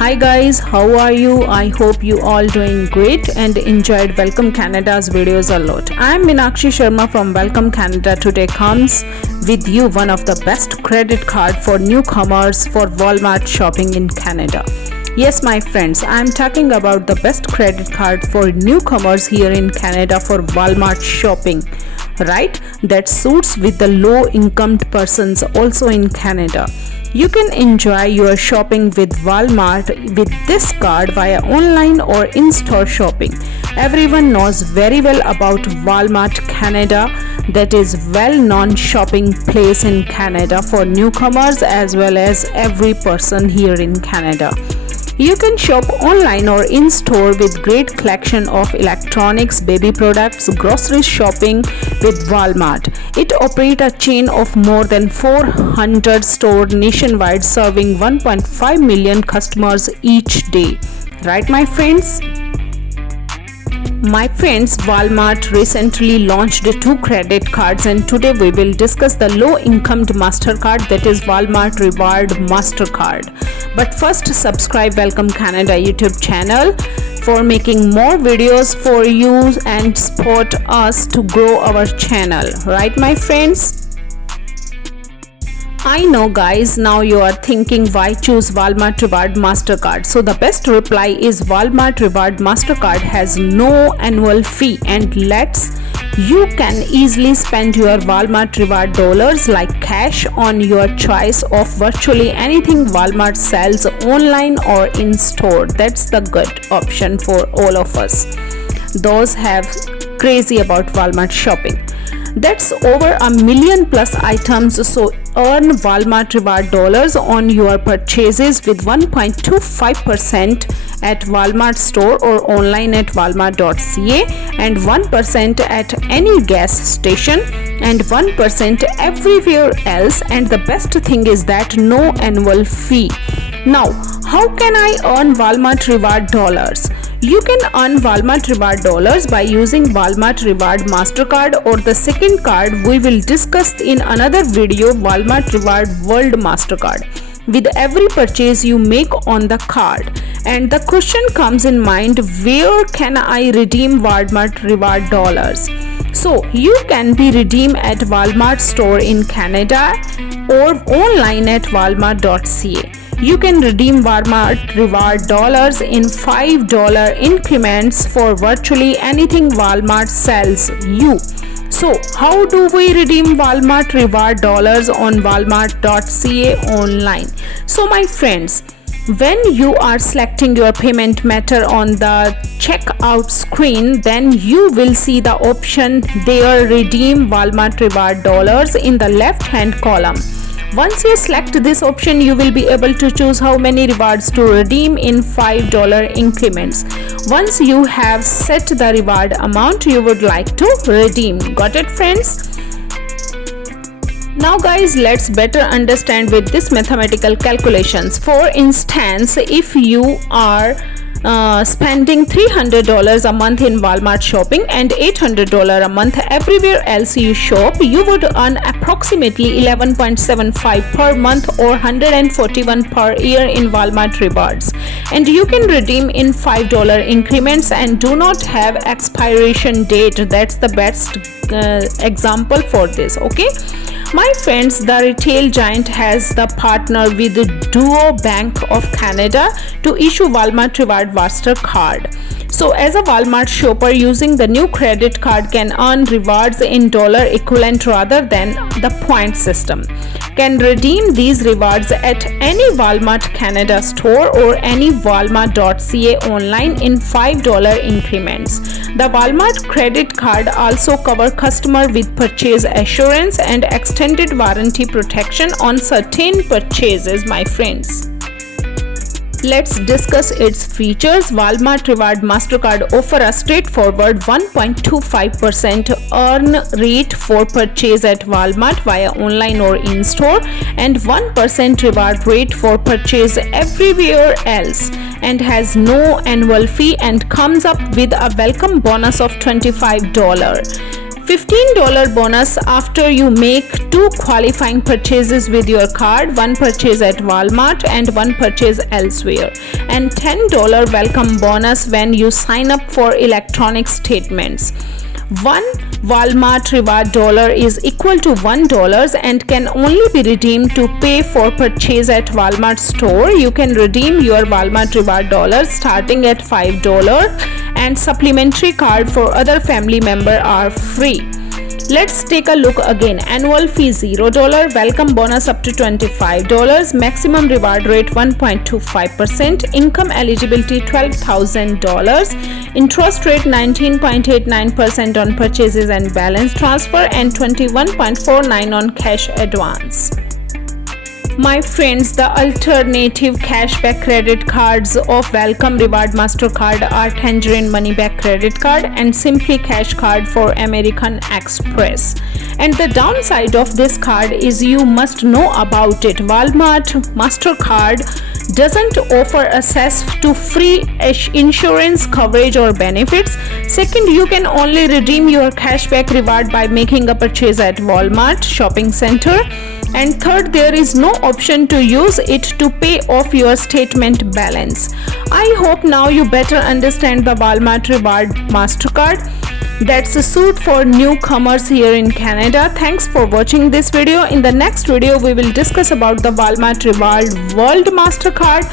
Hi guys, how are you? I hope you all doing great and enjoyed Welcome Canada's videos a lot. I am Meenakshi Sharma from Welcome Canada. Today comes with you one of the best credit card for newcomers for Walmart shopping in Canada. Yes, my friends, I am talking about the best credit card for newcomers here in Canada for Walmart shopping, right? That suits with the low income persons also in Canada. You can enjoy your shopping with Walmart with this card via online or in-store shopping. Everyone knows very well about Walmart Canada, that is well-known shopping place in Canada for newcomers as well as every person here in Canada. You can shop online or in-store with great collection of electronics, baby products, grocery shopping with Walmart. It operates a chain of more than 400 stores nationwide serving 1.5 million customers each day. Right, my friends? My friends, Walmart recently launched two credit cards and today we will discuss the low-income MasterCard, that is Walmart Reward MasterCard. But first, subscribe Welcome Canada YouTube channel for making more videos for you and support us to grow our channel. Right, my friends? I know guys, now you are thinking why choose Walmart Reward MasterCard. So the best reply is Walmart Reward MasterCard has no annual fee and you can easily spend your Walmart Reward dollars like cash on your choice of virtually anything Walmart sells online or in store. That's the good option for all of us. Those have crazy about Walmart shopping. That's over 1 million plus items, so earn Walmart Reward dollars on your purchases with 1.25% at Walmart store or online at walmart.ca and 1% at any gas station and 1% everywhere else, and the best thing is that no annual fee. Now, how can I earn Walmart Reward dollars? You can earn Walmart Reward dollars by using Walmart Reward MasterCard or the second card we will discuss in another video, Walmart Reward World MasterCard. With every purchase you make on the card, and the question comes in mind, where can I redeem Walmart Reward dollars? So you can be redeemed at Walmart store in Canada or online at walmart.ca. You can redeem Walmart Reward dollars in $5 increments for virtually anything Walmart sells you. So how do we redeem Walmart Reward dollars on walmart.ca online? So my friends, when you are selecting your payment method on the checkout screen, then you will see the option there, redeem Walmart Reward dollars in the left hand column. Once you select this option, you will be able to choose how many rewards to redeem in $5 increments. Once you have set the reward amount you would like to redeem. Got it, friends? Now guys, let's better understand with this mathematical calculations. For instance, if you are spending $300 a month in Walmart shopping and $800 a month everywhere else you shop, you would earn approximately $11.75 per month or $141 per year in Walmart rewards, and you can redeem in $5 increments and do not have expiration date. That's the best example for this. Okay, my friends, the retail giant has the partner with the Duo Bank of Canada to issue Walmart Reward MasterCard. So as a Walmart shopper, using the new credit card can earn rewards in dollar equivalent rather than the point system. Can redeem these rewards at any Walmart Canada store or any walmart.ca online in $5 increments. The Walmart credit card also covers customer with purchase assurance and extended warranty protection on certain purchases, my friends. Let's discuss its features. Walmart Reward MasterCard offer a straightforward 1.25% earn rate for purchase at Walmart via online or in-store and 1% reward rate for purchase everywhere else, and has no annual fee and comes up with a welcome bonus of $25. $15 bonus after you make 2 qualifying purchases with your card, one purchase at Walmart and one purchase elsewhere. and $10 welcome bonus when you sign up for electronic statements. One Walmart reward dollar is equal to $1 and can only be redeemed to pay for purchase at Walmart store. You can redeem your Walmart reward dollars starting at $5, and supplementary card for other family member are free. Let's take a look again. Annual fee $0, welcome bonus up to $25, maximum reward rate 1.25%, income eligibility $12,000, interest rate 19.89% on purchases and balance transfer, and 21.49% on cash advance. My friends, the alternative cashback credit cards of Welcome Reward MasterCard are Tangerine Money Back Credit Card and Simply Cash Card for American Express. And the downside of this card is you must know about it. Walmart MasterCard doesn't offer access to free insurance coverage or benefits. Second, you can only redeem your cashback reward by making a purchase at Walmart shopping center. And third, there is no option to use it to pay off your statement balance. I hope now you better understand the Walmart Reward MasterCard. That's a suit for newcomers here in Canada. Thanks for watching this video. In the next video, we will discuss about the Walmart Reward World MasterCard.